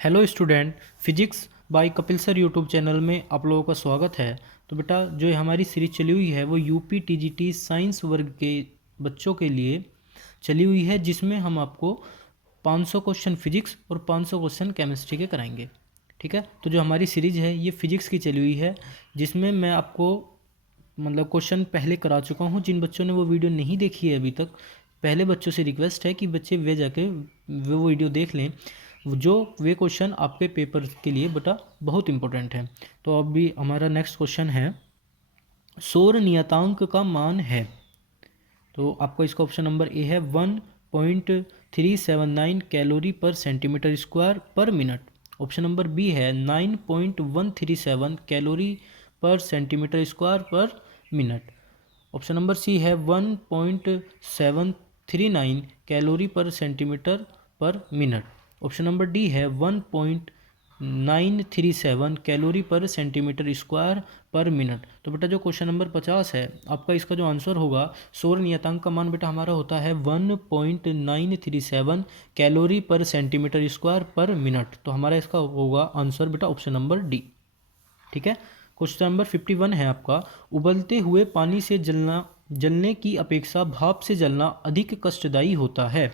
Hello student, physics bye Kapil sir YouTube channel में आप लोगों का स्वागत है। तो बेटा जो हमारी सीरीज चली हुई है वो यूपी टीजीटी साइंस वर्ग के बच्चों के लिए चली हुई है, जिसमें हम आपको 500 क्वेश्चन फिजिक्स और 500 क्वेश्चन केमिस्ट्री के कराएंगे। ठीक है, तो जो हमारी सीरीज है ये फिजिक्स की चली हुई है, जिसमें मैं आपको क्वेश्चन पहले करा चुका हूँ। जिन बच्चों ने वो वीडियो नहीं देखी है अभी तक, पहले बच्चों से रिक्वेस्ट है कि बच्चे वे जाके वो वीडियो देख लें। जो वे क्वेश्चन आपके पेपर के लिए बेटा बहुत इंपॉर्टेंट है। तो अभी हमारा नेक्स्ट क्वेश्चन है, सौर नियतांक का मान है। तो आपको इसका ऑप्शन नंबर ए है 1.379 calorie per centimetre square per minute. Option number B है 9.137 calorie per centimetre square per minute. Option number C है 1.739 कैलोरी पर सेंटीमीटर पर मिनट। ऑप्शन नंबर डी है 1.937 calorie per centimetre square per minute. तो बेटा जो question number 50 है आपका, इसका जो आंसर होगा, सौर नियतांक का मान बेटा हमारा होता है 1.937 calorie per centimetre square per minute. तो हमारा इसका होगा आंसर बेटा ऑप्शन नंबर डी। ठीक है, क्वेश्चन नंबर 51 है आपका, उबलते हुए पानी से जलने की अपेक्षा भाप से जलना अधिक कष्टदायी होता है।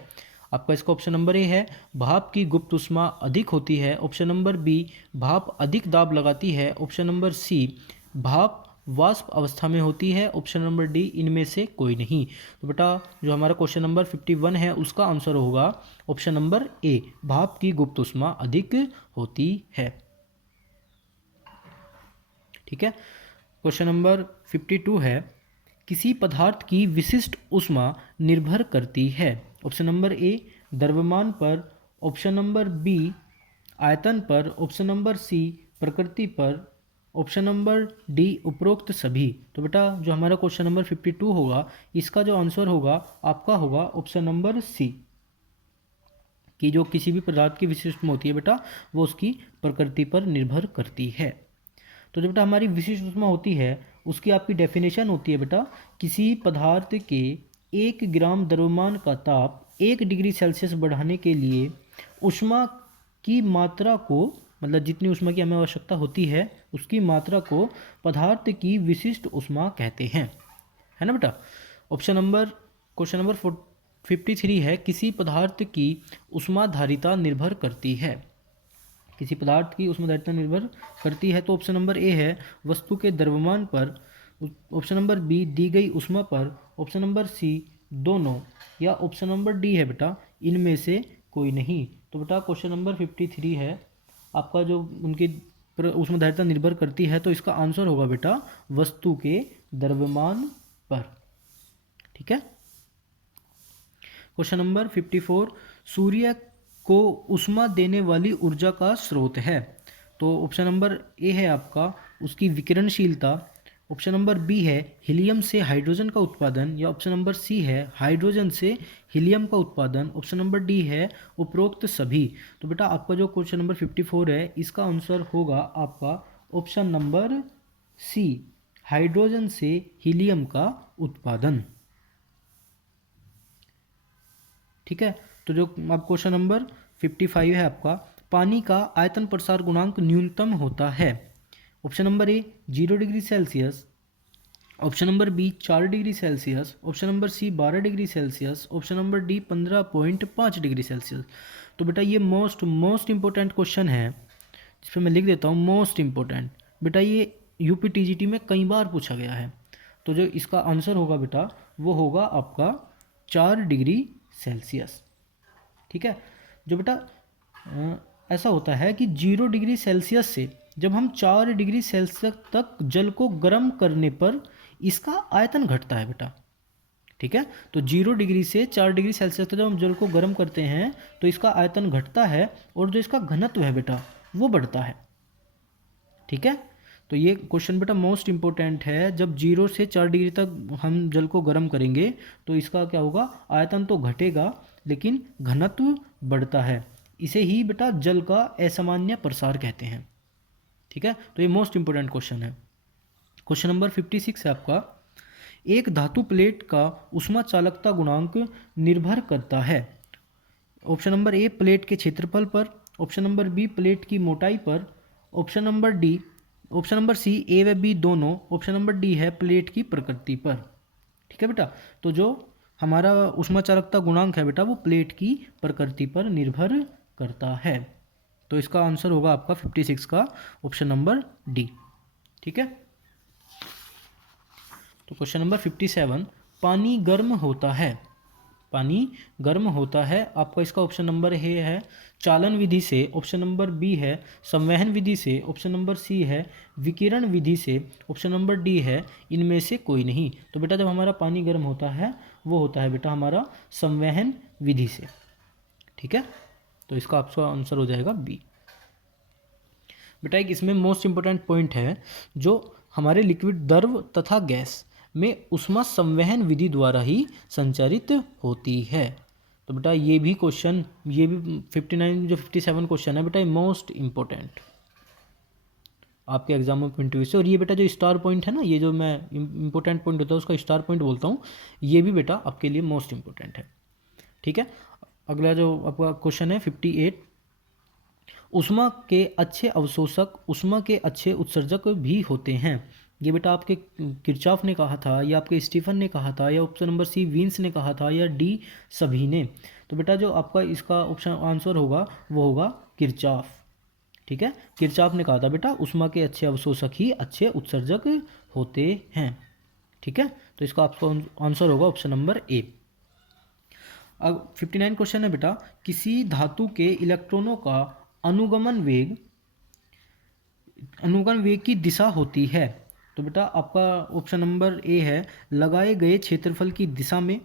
आपका इसका ऑप्शन नंबर ए है भाप की गुप्त ऊष्मा अधिक होती है। ऑप्शन नंबर बी भाप अधिक दाब लगाती है। ऑप्शन नंबर सी भाप वाष्प अवस्था में होती है। ऑप्शन नंबर डी इनमें से कोई नहीं। तो बेटा जो हमारा क्वेश्चन नंबर 51 है उसका आंसर होगा ऑप्शन नंबर ए, भाप की गुप्त ऊष्मा अधिक होती है। ठीक है, क्वेश्चन नंबर 52 है, किसी पदार्थ की विशिष्ट ऊष्मा निर्भर करती है। ऑप्शन नंबर ए द्रव्यमान पर। ऑप्शन नंबर बी आयतन पर। ऑप्शन नंबर सी प्रकृति पर। ऑप्शन नंबर डी उपरोक्त सभी। तो बेटा जो हमारा क्वेश्चन नंबर 52 होगा, इसका जो आंसर होगा आपका होगा ऑप्शन नंबर सी, कि जो किसी भी पदार्थ की विशिष्ट ऊष्मा होती है बेटा वो उसकी प्रकृति पर निर्भर करती है। तो जो बेटा हमारी विशिष्ट ऊष्मा होती है उसकी आपकी डेफिनेशन होती है बेटा, किसी पदार्थ के 1 ग्राम द्रव्यमान का ताप 1 डिग्री सेल्सियस बढ़ाने के लिए ऊष्मा की मात्रा को, जितनी ऊष्मा की हमें आवश्यकता होती है उसकी मात्रा को पदार्थ की विशिष्ट ऊष्मा कहते हैं, है ना बेटा। ऑप्शन नंबर क्वेश्चन नंबर 53 है, किसी पदार्थ की ऊष्माधारिता निर्भर करती है। किसी पदार्थ की ऊष्माधारिता निर्भर करती है, तो ऑप्शन नंबर ए है वस्तु के द्रव्यमान पर। ऑप्शन नंबर बी दी गई ऊष्मा पर। ऑप्शन नंबर सी दोनों, या ऑप्शन नंबर डी है बेटा इनमें से कोई नहीं। तो बेटा क्वेश्चन नंबर 53 है आपका, जो उनकी ऊष्माधारिता निर्भर करती है, तो इसका आंसर होगा बेटा वस्तु के द्रव्यमान पर। ठीक है, क्वेश्चन नंबर 54, सूर्य को ऊष्मा देने वाली ऊर्जा का स्रोत है। तो ऑप्शन नंबर ए है आपका उसकी विकिरणशीलता। ऑप्शन नंबर बी है हीलियम से हाइड्रोजन का उत्पादन, या ऑप्शन नंबर सी है हाइड्रोजन से हीलियम का उत्पादन। ऑप्शन नंबर डी है उपरोक्त सभी। तो बेटा आपका जो क्वेश्चन नंबर 54 है इसका आंसर होगा आपका ऑप्शन नंबर सी, हाइड्रोजन से हीलियम का उत्पादन। ठीक है, तो जो अब क्वेश्चन नंबर 55 है आपका, पानी का आयतन प्रसार गुणांक न्यूनतम होता है। Option number A 0 degree Celsius. Option number B 4 degree Celsius. Option number C 12 degree Celsius. Option number D 15.5 degree Celsius. तो बेटा ये मोस्ट इंपॉर्टेंट क्वेश्चन है, जिस पर मैं लिख देता हूँ मोस्ट इंपॉर्टेंट। बेटा ये यूपी टीजीटी में कई बार पूछा गया है। तो जो इसका आंसर होगा बेटा वो होगा आपका 4 डिग्री सेल्सियस। ठीक है, जो बेटा ऐसा होता है कि 0 डिग्री सेल्सियस से जब हम 4 डिग्री सेल्सियस तक जल को गर्म करने पर इसका आयतन घटता है बेटा। ठीक है, तो 0 डिग्री से 4 डिग्री सेल्सियस तक जब हम जल को गर्म करते हैं तो इसका आयतन घटता है, और जो इसका घनत्व है बेटा वो बढ़ता है। ठीक है, तो ये क्वेश्चन बेटा मोस्ट इंपॉर्टेंट है। जब 0 से 4 डिग्री तक हम जल को गर्म करेंगे तो इसका क्या होगा, आयतन तो घटेगा लेकिन घनत्व बढ़ता है। इसे ही बेटा जल का असामान्य प्रसार कहते हैं। ठीक है, तो ये मोस्ट इंपॉर्टेंट क्वेश्चन है। क्वेश्चन नंबर 56 है आपका, एक धातु प्लेट का ऊष्मा चालकता गुणांक निर्भर करता है। ऑप्शन नंबर ए प्लेट के क्षेत्रफल पर। ऑप्शन नंबर बी प्लेट की मोटाई पर, ऑप्शन नंबर सी ए व बी दोनों, ऑप्शन नंबर डी है प्लेट की प्रकृति पर। ठीक है बेटा, तो जो हमारा ऊष्मा चालकता गुणांक है बेटा वो प्लेट की प्रकृति पर निर्भर करता है। तो इसका आंसर होगा आपका 56 का ऑप्शन नंबर डी। ठीक है, तो क्वेश्चन नंबर 57, पानी गर्म होता है, पानी गर्म होता है, आपका इसका ऑप्शन नंबर ए है चालन विधि से, ऑप्शन नंबर बी है संवहन विधि से, ऑप्शन नंबर सी है विकिरण विधि से, ऑप्शन नंबर डी है इनमें से कोई नहीं। तो बेटा जब हमारा पानी गर्म होता है वो होता है बेटा हमारा संवहन विधि से। ठीक है, तो इसका आपका आंसर हो जाएगा बी। बेटा एक इसमें मोस्ट इंपॉर्टेंट पॉइंट है, जो हमारे लिक्विड द्रव तथा गैस में ऊष्मा संवहन विधि द्वारा ही संचारित होती है। तो बेटा ये भी क्वेश्चन, ये भी 59 जो 57 क्वेश्चन है बेटा ये मोस्ट इंपॉर्टेंट आपके एग्जाम पॉइंट व्यू से। और ये बेटा जो स्टार पॉइंट है ना, ये जो मैं इंपॉर्टेंट पॉइंट होता है उसका स्टार पॉइंट बोलता हूँ, ये भी बेटा आपके लिए मोस्ट इंपॉर्टेंट है। ठीक है, अगला जो आपका क्वेश्चन है 58, ऊष्मा के अच्छे अवशोषक ऊष्मा के अच्छे उत्सर्जक भी होते हैं। ये बेटा आपके किरचॉफ ने कहा था, या आपके स्टीफन ने कहा था, या ऑप्शन नंबर सी वीन्स ने कहा था, या डी सभी ने। तो बेटा जो आपका इसका ऑप्शन आंसर होगा वो होगा किरचॉफ। ठीक है, किरचॉफ ने कहा था बेटा ऊष्मा के अच्छे अवशोषक ही अच्छे उत्सर्जक होते हैं। ठीक है, तो इसका आपका आंसर होगा ऑप्शन नंबर ए। अब 59 क्वेश्चन है बेटा, किसी धातु के इलेक्ट्रॉनों का अनुगमन वेग की दिशा होती है। तो बेटा आपका ऑप्शन नंबर ए है लगाए गए क्षेत्रफल की दिशा में,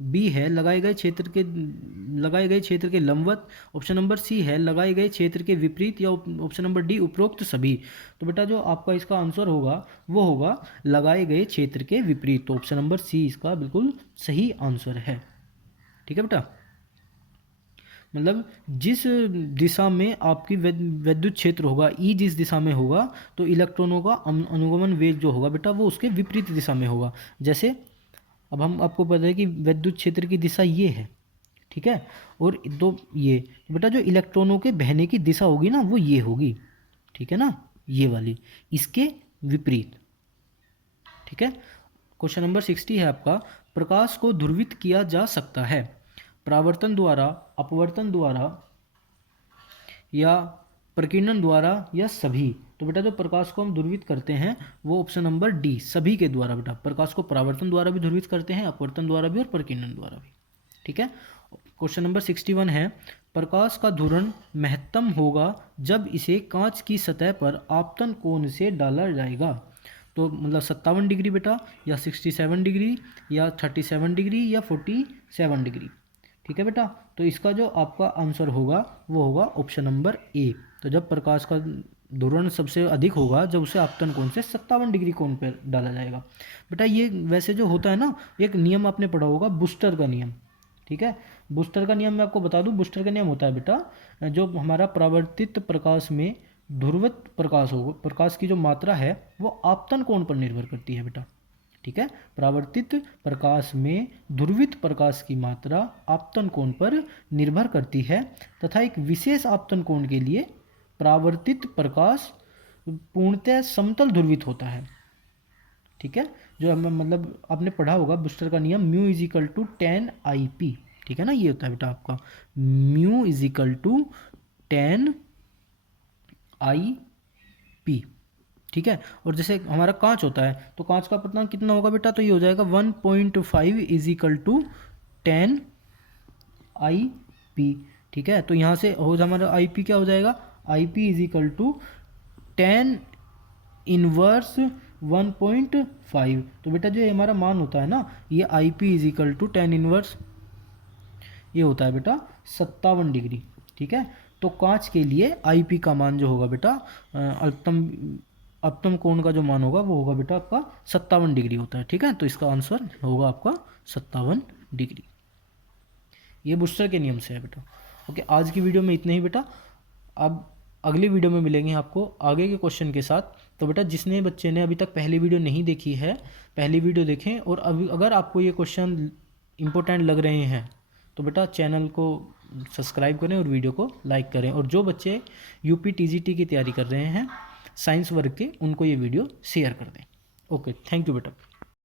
बी है लगाए गए क्षेत्र के लंबवत, ऑप्शन नंबर सी है लगाए गए क्षेत्र के विपरीत, या ऑप्शन नंबर डी उपरोक्त सभी। तो बेटा जो आपका इसका आंसर होगा वो होगा लगाए गए क्षेत्र के विपरीत। तो ऑप्शन नंबर सी इसका बिल्कुल सही आंसर है। ठीक है बेटा, मतलब जिस दिशा में आपकी विद्युत क्षेत्र होगा, ई जिस दिशा में होगा तो इलेक्ट्रॉनों का अनुगमन वेग जो होगा बेटा वो उसके विपरीत दिशा में होगा। जैसे अब हम आपको पता है कि विद्युत क्षेत्र की दिशा ये है, ठीक है, और दो ये बेटा जो इलेक्ट्रॉनों के बहने की दिशा होगी ना वो ये होगी, ठीक है ना, ये वाली, इसके विपरीत। ठीक है, क्वेश्चन नंबर 60 है आपका, प्रकाश को ध्रुवित किया जा सकता है परावर्तन द्वारा, अपवर्तन द्वारा, या प्रकीर्णन द्वारा, या सभी। तो बेटा जो प्रकाश को हम ध्रुवित करते हैं वो ऑप्शन नंबर डी सभी के द्वारा। बेटा प्रकाश को परावर्तन द्वारा भी ध्रुवित करते हैं, अपवर्तन द्वारा भी और प्रकीर्णन द्वारा भी। ठीक है, क्वेश्चन नंबर 61 है, प्रकाश का घूर्ण महत्तम होगा जब इसे कांच की सतह पर आपतन कोण से डाला जाएगा। तो मतलब 57 डिग्री बेटा, या 67 डिग्री, या 37 डिग्री, या 47 डिग्री। ठीक है बेटा, तो इसका जो आपका आंसर होगा वो होगा ऑप्शन नंबर ए। तो जब प्रकाश का घूर्ण सबसे अधिक होगा जब उसे आपतन कोण से 57 डिग्री कोण पर डाला जाएगा। बेटा ये वैसे जो होता है ना, एक नियम आपने पढ़ा होगा बूस्टर का नियम। ठीक है, बूस्टर का नियम मैं आपको बता दूं, बूस्टर का नियम होता है बेटा जो हमारा परावर्तित प्रकाश में ध्रुवित प्रकाश होगा, प्रकाश की जो मात्रा है वो आपतन कोण पर निर्भर करती है बेटा। ठीक है, परावर्तित प्रकाश में ध्रुवित प्रकाश की मात्रा आपतन कोण पर निर्भर करती है, तथा एक विशेष आपतन कोण के लिए परावर्तित प्रकाश पूर्णतः समतल ध्रुवित होता है। ठीक है, जो मतलब आपने पढ़ा होगा बूस्टर का नियम, mu is equal to 10 IP। ठीक है ना, ये होता है बेटा आपका mu is equal to 10 IP। ठीक है, और जैसे हमारा कांच होता है तो कांच का अपवर्तन कितना होगा बेटा, तो ये हो जाएगा 1.5 इज इक्वल टू 10 IP। ठीक है, तो यहाँ से हो हमारा IP क्या हो जाएगा, IP is equal to 10 inverse 1.5। तो बेटा जो ये हमारा मान होता है ना, ये IP is equal to 10 inverse, ये होता है बेटा 57 डिग्री। ठीक है, तो कांच के लिए IP का मान जो होगा बेटा अपतम कोण का जो मान होगा वो होगा बेटा आपका 57 डिग्री होता है। ठीक है, तो इसका आंसर होगा आपका 57 डिग्री। ये बूस्टर के नियम से है बेटा। ओके, आज की वीडियो में इतना ही बेटा। अब अगली वीडियो में मिलेंगे आपको आगे के क्वेश्चन के साथ। तो बेटा जिसने बच्चे ने अभी तक पहली वीडियो नहीं देखी है, पहली वीडियो देखें, और अभी अगर आपको ये क्वेश्चन इंपॉर्टेंट लग रहे हैं तो बेटा चैनल को सब्सक्राइब करें और वीडियो को लाइक करें। और जो बच्चे यूपी टीजीटी की तैयारी कर रहे हैं साइंस वर्ग के, उनको ये वीडियो शेयर कर दें। ओके, थैंक यू बेटा।